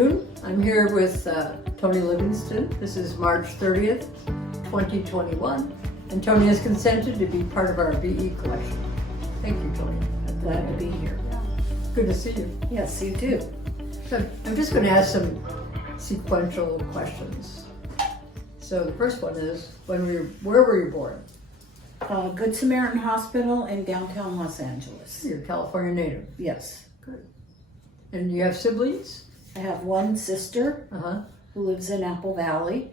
afternoon. I'm here with Toni Livingston. This is March 30th, 2021, and Toni has consented to be part of our BE collection. Thank you, Toni. I'm glad to be here. Good to see you. Yes, you too. So I'm just going to ask some sequential questions. So the first one is, where were you born? Good Samaritan Hospital in downtown Los Angeles. You're a California native. Yes. Good. And you have siblings? I have one sister Uh-huh. who lives in Apple Valley.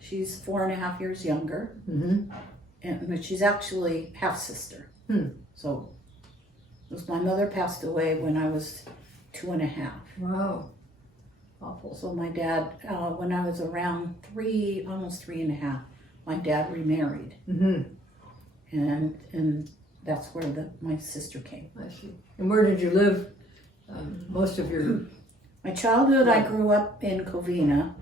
She's 4.5 years younger. But she's actually half sister. So my mother passed away when I was 2.5. Wow. Awful. So my dad, when I was around almost 3.5, my dad remarried. And that's where my sister came. I see. And where did you live most of your... My childhood, I grew up in Covina.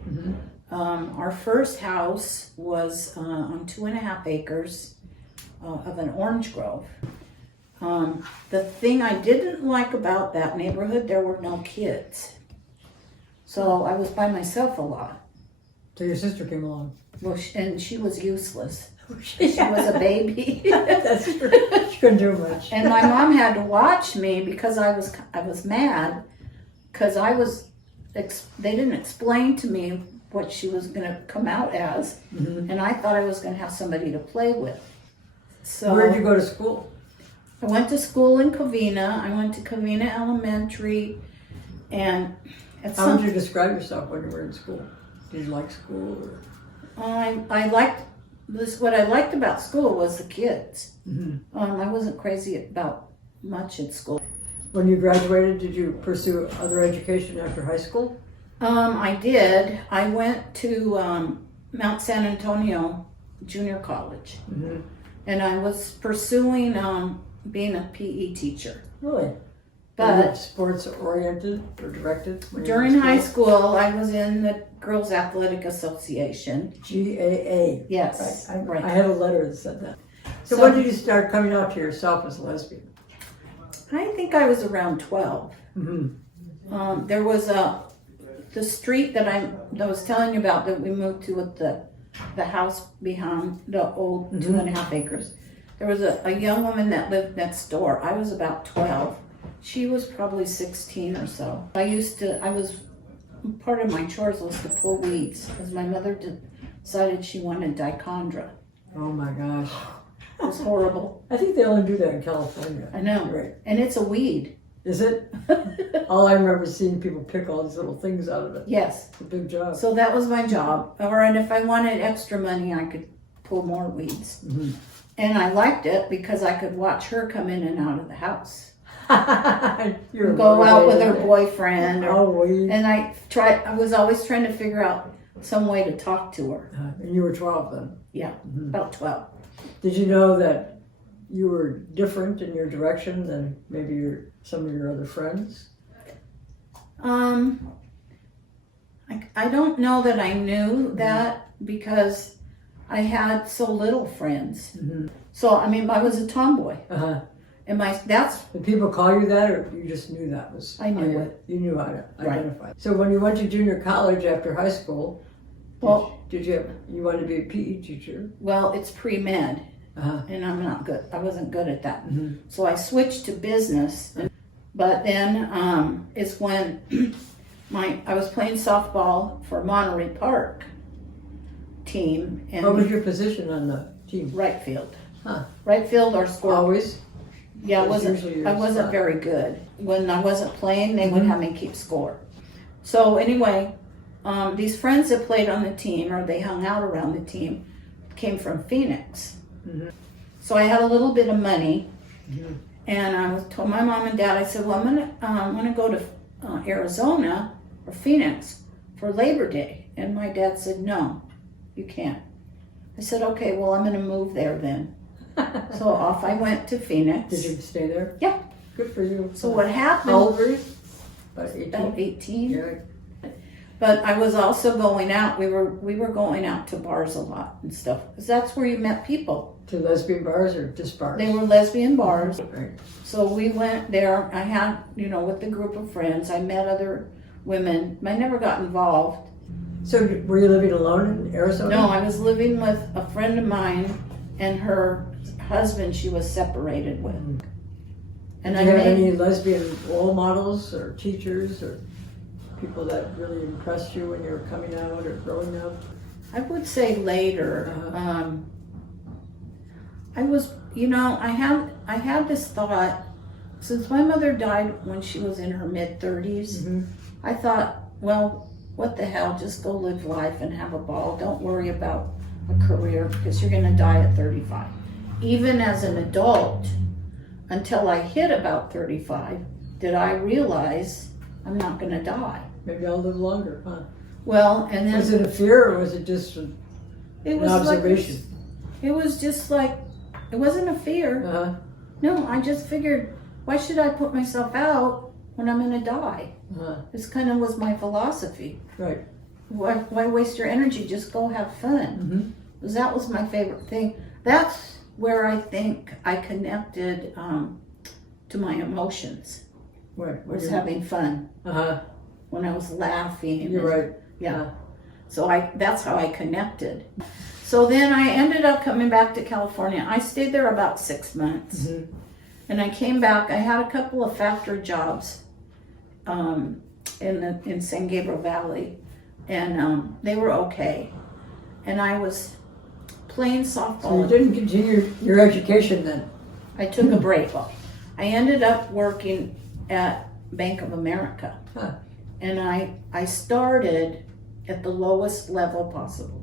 Our first house was on 2.5 acres of an orange grove. The thing I didn't like about that neighborhood, there were no kids. So I was by myself a lot. So your sister came along. Well, and she was useless. She was a baby. That's true. She couldn't do much. And my mom had to watch me because I was mad because they didn't explain to me what she was going to come out as, and I thought I was going to have somebody to play with. So where did you go to school? I went to school in Covina. I went to Covina Elementary, and how would you describe yourself when you were in school? Did you like school? Or? I liked this. What I liked about school was the kids. I wasn't crazy about much at school. When you graduated, did you pursue other education after high school? I did. I went to Mount San Antonio Junior College, and I was pursuing being a PE teacher. Really? But sports oriented or directed? During high school, I was in the Girls Athletic Association. GAA. Yes. Right. I had a letter that said that. So when did you start coming out to yourself as a lesbian? I think I was around 12. There was the street that I was telling you about that we moved to with the house behind the old 2.5 acres. There was a young woman that lived next door. I was about 12. She was probably 16 or so. Part of my chores was to pull weeds because my mother decided she wanted dichondra. Oh my gosh. It was horrible. I think they only do that in California. I know. Right. And it's a weed. Is it? All I remember is seeing people pick all these little things out of it. Yes. It's a big job. So that was my job. And if I wanted extra money, I could pull more weeds. And I liked it because I could watch her come in and out of the house. Go out with her boyfriend. And I was always trying to figure out some way to talk to her. And you were 12 then? Yeah, about 12. Did you know that you were different in your direction than maybe some of your other friends? I don't know that I knew that because I had so little friends. So, I was a tomboy. And Did people call you that, or you just knew that was? I knew it. You knew how to identify. So when you went to junior college after high school, you wanted to be a PE teacher? Well, it's pre-med, and I'm not good. I wasn't good at that. So I switched to business. But then it's when I was playing softball for Monterey Park team. And what was your position on the team? Right field. Right field or score. Always? Yeah, I wasn't very good. When I wasn't playing, they would have me keep score. So anyway, these friends that played on the team, or they hung out around the team, came from Phoenix. So I had a little bit of money, and I told my mom and dad, I said, well, I'm gonna go to Arizona or Phoenix for Labor Day. And my dad said, no, you can't. I said, okay, well, I'm gonna move there then. So off I went to Phoenix. Did you stay there? Yeah. Good for you. So what happened? How old were you? About 18? About 18. Yeah. But I was also going out. We were going out to bars a lot and stuff because that's where you met people. To lesbian bars or just bars? They were lesbian bars. Right. So we went there. I had, with the group of friends, I met other women. I never got involved. So were you living alone in Arizona? No, I was living with a friend of mine and her husband she was separated with. And Did you have any lesbian role models or teachers or people that really impressed you when you were coming out or growing up? I would say later. I was, I had this thought, since my mother died when she was in her mid-30s, I thought, well, what the hell, just go live life and have a ball. Don't worry about a career because you're going to die at 35. Even as an adult, until I hit about 35, did I realize I'm not going to die. Maybe I'll live longer, huh? Well, and then... Was it a fear or was it just an observation? It was just like, it wasn't a fear. No, I just figured, why should I put myself out when I'm going to die? This kind of was my philosophy. Right. Why waste your energy? Just go have fun. Because that was my favorite thing. That's where I think I connected to my emotions. Right. Was having fun. When I was laughing. You're right. Yeah. So that's how I connected. So then I ended up coming back to California. I stayed there about 6 months. And I came back. I had a couple of factory jobs in San Gabriel Valley. And they were okay. And I was playing softball. So you didn't continue your education then? I took a break. I ended up working at Bank of America. And I started at the lowest level possible.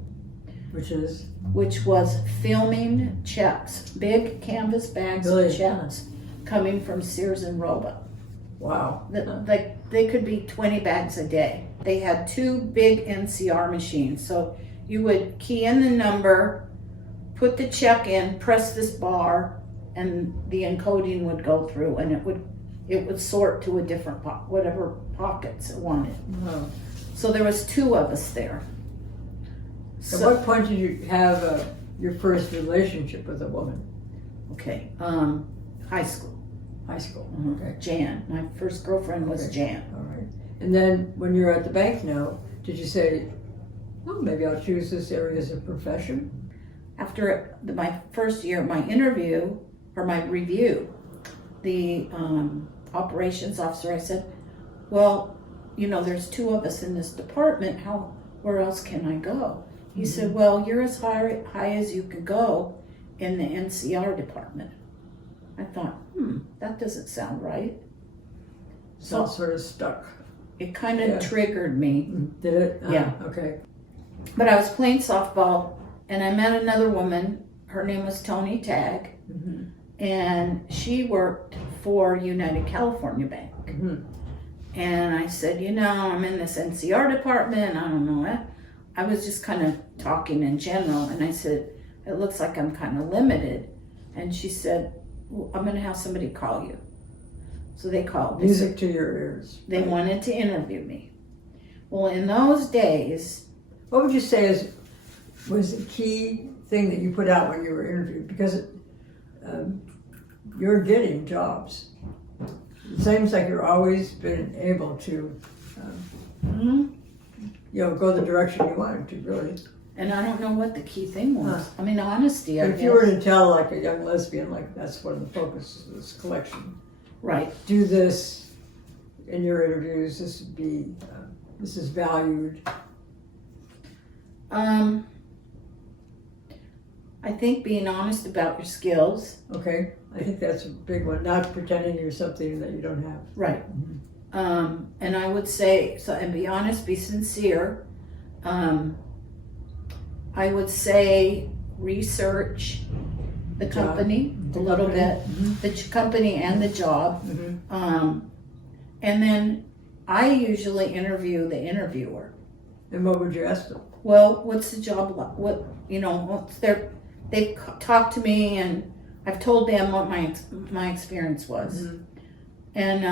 Which was filming checks, big canvas bags of checks coming from Sears and Roebuck. Wow. They could be 20 bags a day. They had 2 big NCR machines. So you would key in the number, put the check in, press this bar, and the encoding would go through, and it would sort to a different whatever pockets it wanted. So there was 2 of us there. At what point did you have your first relationship with a woman? Okay, high school. High school. Okay. Jan. My first girlfriend was Jan. All right. And then when you're at the bank now, did you say, oh, maybe I'll choose this area as a profession? After my first year, my interview, or my review, the operations officer, I said, well, there's 2 of us in this department. Where else can I go? He said, well, you're as high as you could go in the NCR department. I thought, that doesn't sound right. So sort of stuck. It kind of triggered me. Did it? Yeah. Okay. But I was playing softball and I met another woman. Her name was Toni Tag. And she worked for United California Bank. And I said, I'm in this NCR department. I don't know it. I was just kind of talking in general. And I said, it looks like I'm kind of limited. And she said, well, I'm going to have somebody call you. So they called. Music to your ears. They wanted to interview me. Well, in those days. What would you say was the key thing that you put out when you were interviewed? Because you're getting jobs. It seems like you've always been able to go the direction you wanted to, really. And I don't know what the key thing was. I mean, honesty, I guess. If you were to tell like a young lesbian, like that's one of the focuses of this collection. Right. Do this in your interviews. This would be, this is valued. I think being honest about your skills. Okay. I think that's a big one. Not pretending you're something that you don't have. Right. And I would say, and be honest, be sincere. I would say research the company a little bit, the company and the job. And then I usually interview the interviewer. And what would you ask them? Well, what's the job like? They've talked to me and I've told them what my experience was. And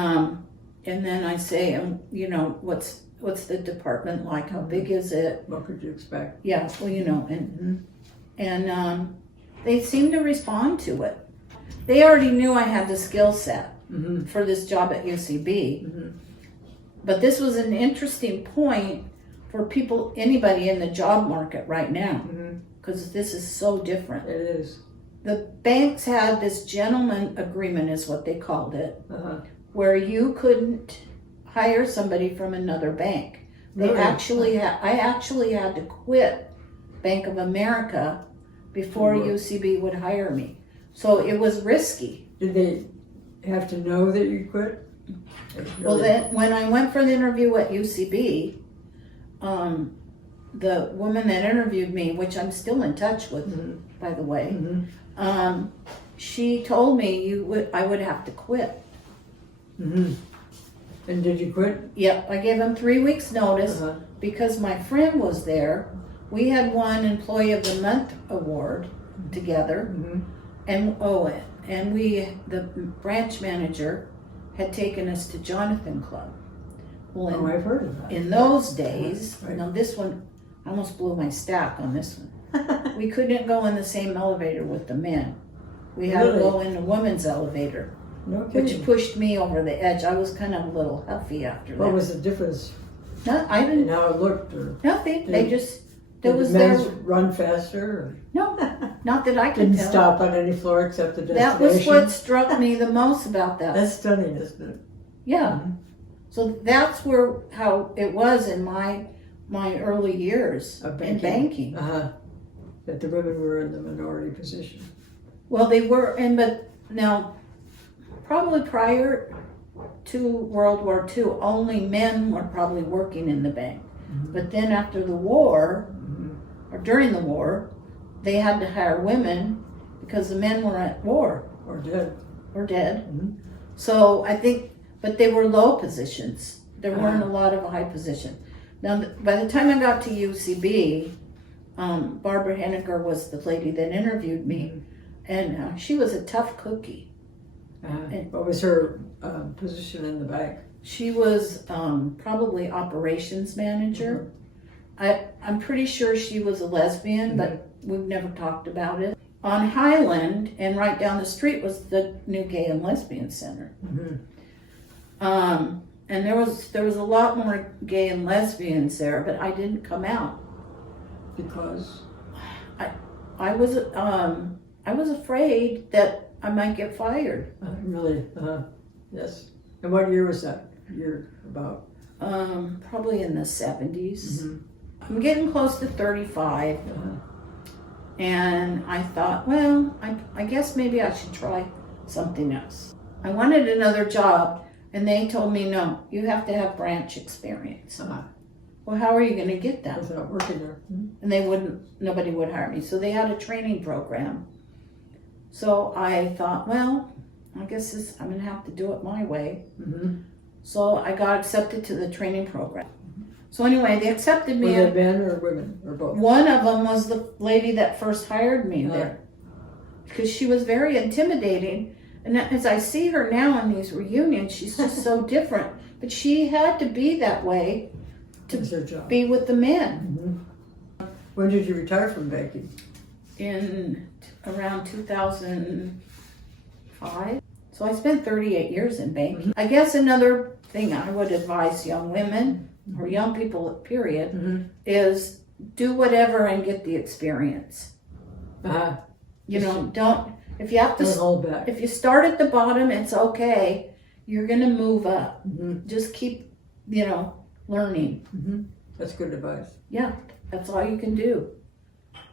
then I say, what's the department like? How big is it? What could you expect? Yeah, well, and they seem to respond to it. They already knew I had the skill set for this job at UCB. But this was an interesting point for people, anybody in the job market right now, because this is so different. It is. The banks had this gentleman agreement, is what they called it, where you couldn't hire somebody from another bank. They Really? I actually had to quit Bank of America before UCB would hire me. So it was risky. Did they have to know that you quit? Well, then when I went for the interview at UCB, the woman that interviewed me, which I'm still in touch with, by the way, she told me I would have to quit. And did you quit? Yep, I gave them 3 weeks notice because my friend was there. We had won Employee of the Month award together, and the branch manager had taken us to Jonathan Club. Well, I've heard of that. in those days, now this one, I almost blew my stack on this one. We couldn't go in the same elevator with the men. We had to go in the women's elevator, which pushed me over the edge. I was kind of a little huffy after that. What was the difference No, I didn't. in how it looked? Or Nothing. They just did the men's run faster? Or no, not that I could didn't tell. stop on any floor except the destination? That was what struck me the most about that. That's stunning, isn't it? Yeah. So that's how it was in my early years in banking. That the women were in the minority position. Well, they were, but now, probably prior to World War II, only men were probably working in the bank. But then after the war, or during the war, they had to hire women because the men were at war. Or dead. Or dead. So I think, but they were low positions. There weren't a lot of high positions. Now, by the time I got to UCB, Barbara Henniger was the lady that interviewed me, and she was a tough cookie. What was her position in the bank? She was probably operations manager. I'm pretty sure she was a lesbian, but we've never talked about it. On Highland, and right down the street, was the new Gay and Lesbian Center. And there was a lot more gay and lesbians there, but I didn't come out Because I was afraid that I might get fired. Really? Yes. And what year was that? Year about? Probably in the 70s. I'm getting close to 35. And I thought, well, I guess maybe I should try something else. I wanted another job, and they told me, no, you have to have branch experience. Well, how are you going to get that? Without working there. And nobody would hire me. So they had a training program. So I thought, well, I guess I'm going to have to do it my way. So I got accepted to the training program. So anyway, they accepted me. Were they men or women or both? One of them was the lady that first hired me there, because she was very intimidating. And as I see her now in these reunions, she's just so different. But she had to be that way to be with the men. When did you retire from banking? In around 2005. So I spent 38 years in banking. I guess another thing I would advise young women or young people, period, is do whatever and get the experience. You know, if you have to, don't hold back. If you start at the bottom, it's okay. You're going to move up. Just keep, learning. That's good advice. Yeah, that's all you can do.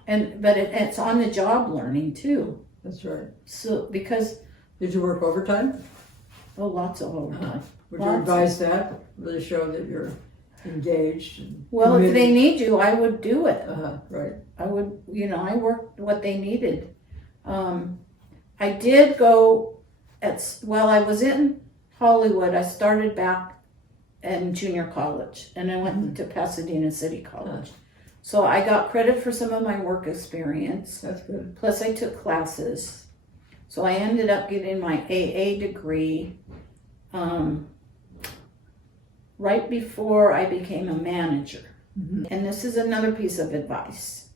But it's on the job learning too. That's right. So because. Did you work overtime? Oh, lots of overtime. Would you advise that? Really show that you're engaged? And well, if they need you, I would do it. Right. I would, I worked what they needed. I did go while I was in Hollywood, I started back in junior college, and I went to Pasadena City College. So I got credit for some of my work experience. That's good. Plus I took classes. So I ended up getting my AA degree right before I became a manager. And this is another piece of advice.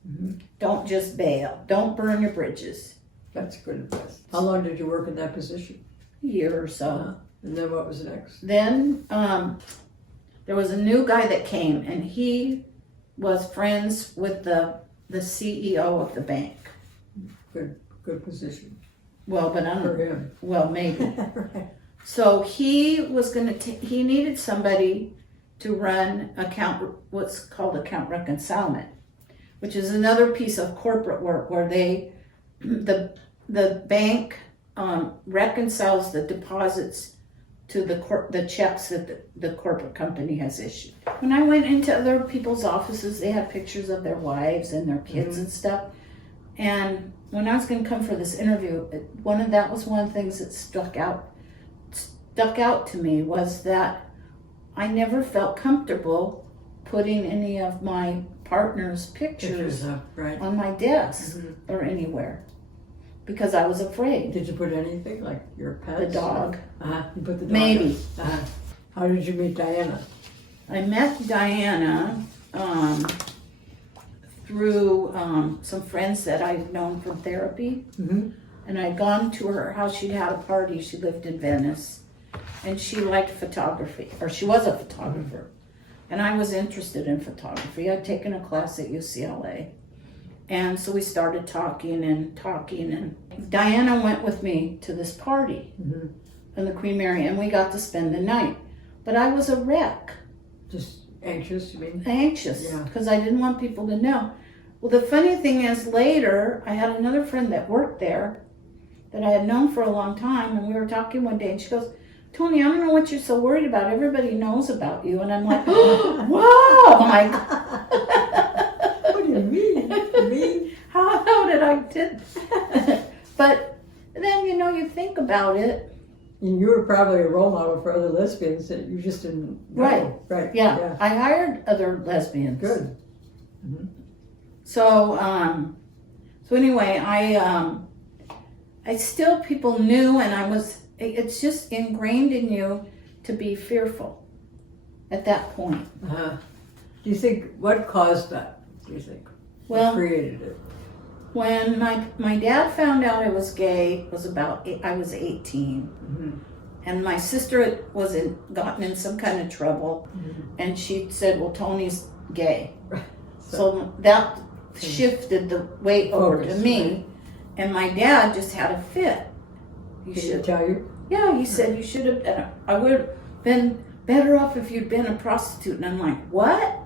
Don't just bail. Don't burn your bridges. That's good advice. How long did you work in that position? A year or so. And then what was next? Then there was a new guy that came, and he was friends with the CEO of the bank. Good position. Well, but I don't. For him. Well, maybe. Right. So he was he needed somebody to run what's called account reconcilement, which is another piece of corporate work where the bank reconciles the deposits to the checks that the corporate company has issued. When I went into other people's offices, they had pictures of their wives and their kids and stuff. And when I was going to come for this interview, that was one of the things that stuck out to me, was that I never felt comfortable putting any of my partner's pictures right. on my desk or anywhere, because I was afraid. Did you put anything, like your pets? The dog. You put the dog. Maybe. How did you meet Diana? I met Diana through some friends that I've known from therapy. And I'd gone to her house. She'd had a party. She lived in Venice. And she liked photography, or she was a photographer. And I was interested in photography. I'd taken a class at UCLA. And so we started talking, and Diana went with me to this party in the Queen Mary, and we got to spend the night. But I was a wreck. Just anxious, you mean? Anxious, because I didn't want people to know. Well, the funny thing is, later, I had another friend that worked there that I had known for a long time, and we were talking one day, and she goes, Toni, I don't know what you're so worried about. Everybody knows about you. And I'm like, oh, wow. What do you mean? Me? How did I did? But then, you think about it. And you were probably a role model for other lesbians that you just didn't know. Right. Yeah. I hired other lesbians. Good. So anyway, I still, people knew, and it's just ingrained in you to be fearful at that point. Do you think, what caused that, do you think? Well, what created it? When my dad found out I was gay, I was 18. And my sister had gotten in some kind of trouble, and she said, well, Toni's gay. So that shifted the weight over to me, and my dad just had a fit. Did he tell you? Yeah, he said, you should have been, I would have been better off if you'd been a prostitute. And I'm like, what?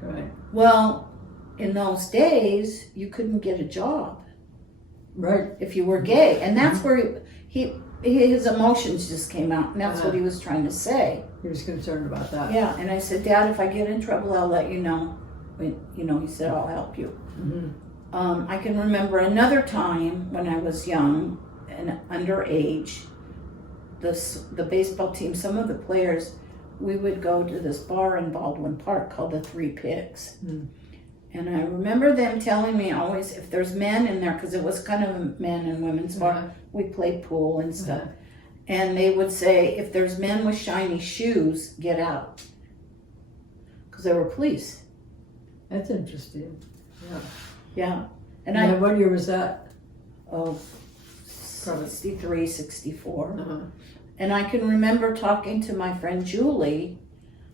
Right. Well, in those days, you couldn't get a job. Right. If you were gay. And that's where his emotions just came out, and that's what he was trying to say. He was concerned about that. Yeah, and I said, Dad, if I get in trouble, I'll let you know. He said, I'll help you. I can remember another time when I was young and underage, the baseball team, some of the players, we would go to this bar in Baldwin Park called the Three Pigs. And I remember them telling me always, if there's men in there, because it was kind of a men and women's bar, we played pool and stuff. And they would say, if there's men with shiny shoes, get out. Because they were police. That's interesting. Yeah. And what year was that? Oh, 63, 64. And I can remember talking to my friend Julie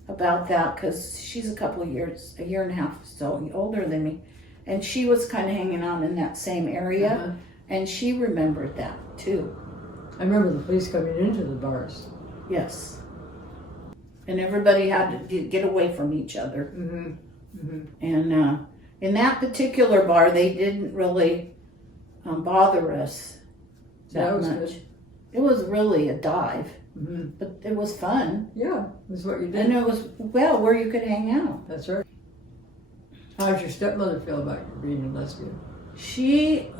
about that, because she's a year and a half or so older than me. And she was kind of hanging out in that same area. And she remembered that too. I remember the police coming into the bars. Yes. And everybody had to get away from each other. And in that particular bar, they didn't really bother us that much. Good. It was really a dive, but it was fun. Yeah, it was what you did. And it was, where you could hang out. That's right. How did your stepmother feel about you being a lesbian? She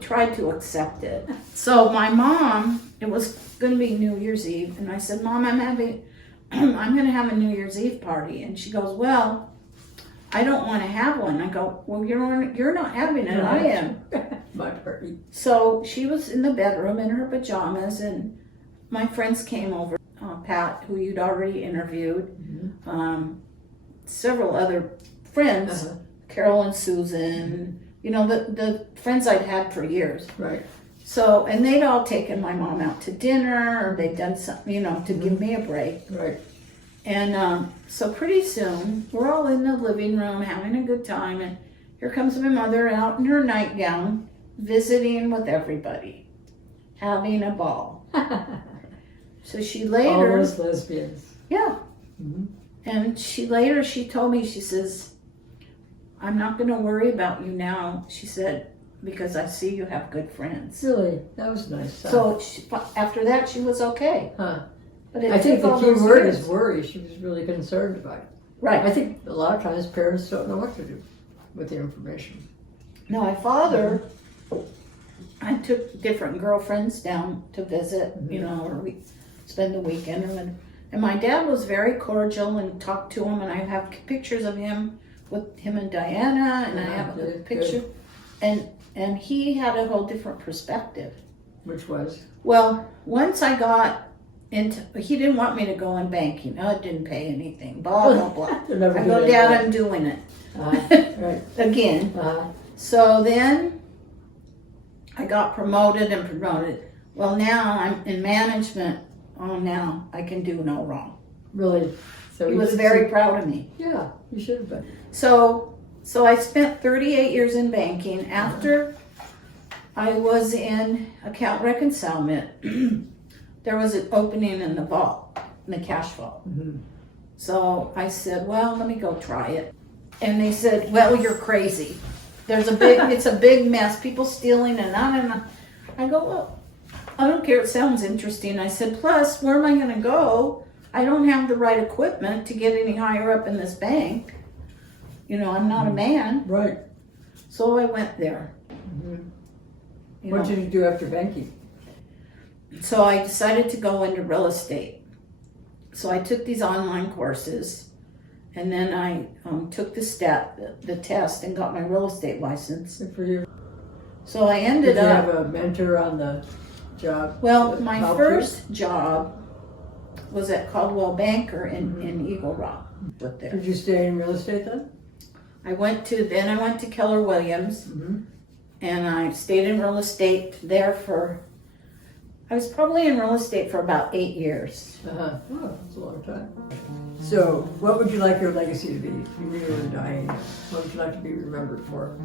tried to accept it. So my mom, it was going to be New Year's Eve, and I said, Mom, I'm going to have a New Year's Eve party. And she goes, well, I don't want to have one. I go, well, you're not having it. I am. My party. So she was in the bedroom in her pajamas, and my friends came over. Pat, who you'd already interviewed, several other friends, Carol and Susan, the friends I'd had for years. Right. So, and they'd all taken my mom out to dinner, or they'd done something, to give me a break. Right. And so pretty soon, we're all in the living room having a good time, and here comes my mother out in her nightgown, visiting with everybody, having a ball. So she later... All those lesbians. Yeah. Mm-hmm. And she told me, she says, I'm not going to worry about you now, she said, because I see you have good friends. Really? That was nice. So after that, she was okay. Huh. But I think the key word is worry. She was really concerned about it. Right. I think a lot of times parents don't know what to do with the information. No, my father, I took different girlfriends down to visit, you know, or we spend the weekend. And my dad was very cordial and talked to him, and I have pictures of him with him and Diana, and I have a picture. And he had a whole different perspective. Which was? Well, once I got he didn't want me to go in banking. Oh, it didn't pay anything, blah, blah, blah. I go, Dad, I'm doing it. Right. Again. So then I got promoted and promoted. Well, now I'm in management. Oh, now I can do no wrong. Really? So he was very proud of me. Yeah, you should have been. So I spent 38 years in banking. After I was in account reconcilement, there was an opening in the vault, in the cash vault. Mm-hmm. So I said, well, let me go try it. And they said, well, you're crazy. It's a big mess, people stealing and on. I go, well, I don't care, it sounds interesting. I said, plus, where am I gonna go? I don't have the right equipment to get any higher up in this bank. You know, I'm not a man. Right. So I went there. Mm-hmm. What did you do after banking? So I decided to go into real estate. So I took these online courses, and then I took the test, and got my real estate license. Good for you. So I ended up... Did you have a mentor on the job? Well, my first job was at Caldwell Banker in Eagle Rock. Did you stay in real estate then? I went to Keller Williams, and I stayed in real estate there I was probably in real estate for about 8 years. Oh, that's a long time. So, what would you like your legacy to be if you knew you were dying? What would you like to be remembered for?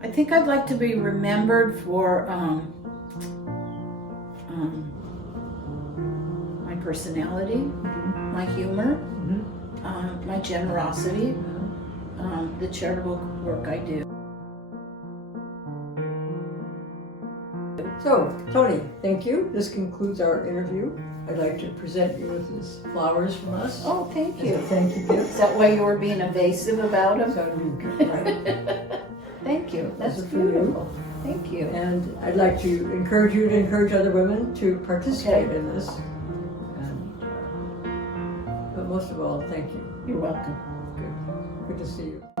I think I'd like to be remembered for my personality, my humor, my generosity, the charitable work I do. So, Toni, thank you. This concludes our interview. I'd like to present you with these flowers from us. Oh, thank you. Thank you, gift. Is that why you were being evasive about them? Right. Thank you. That's Those are for beautiful. you. Thank you. And I'd like to encourage other women to participate in this. And, but most of all, thank you. You're welcome. Good to see you.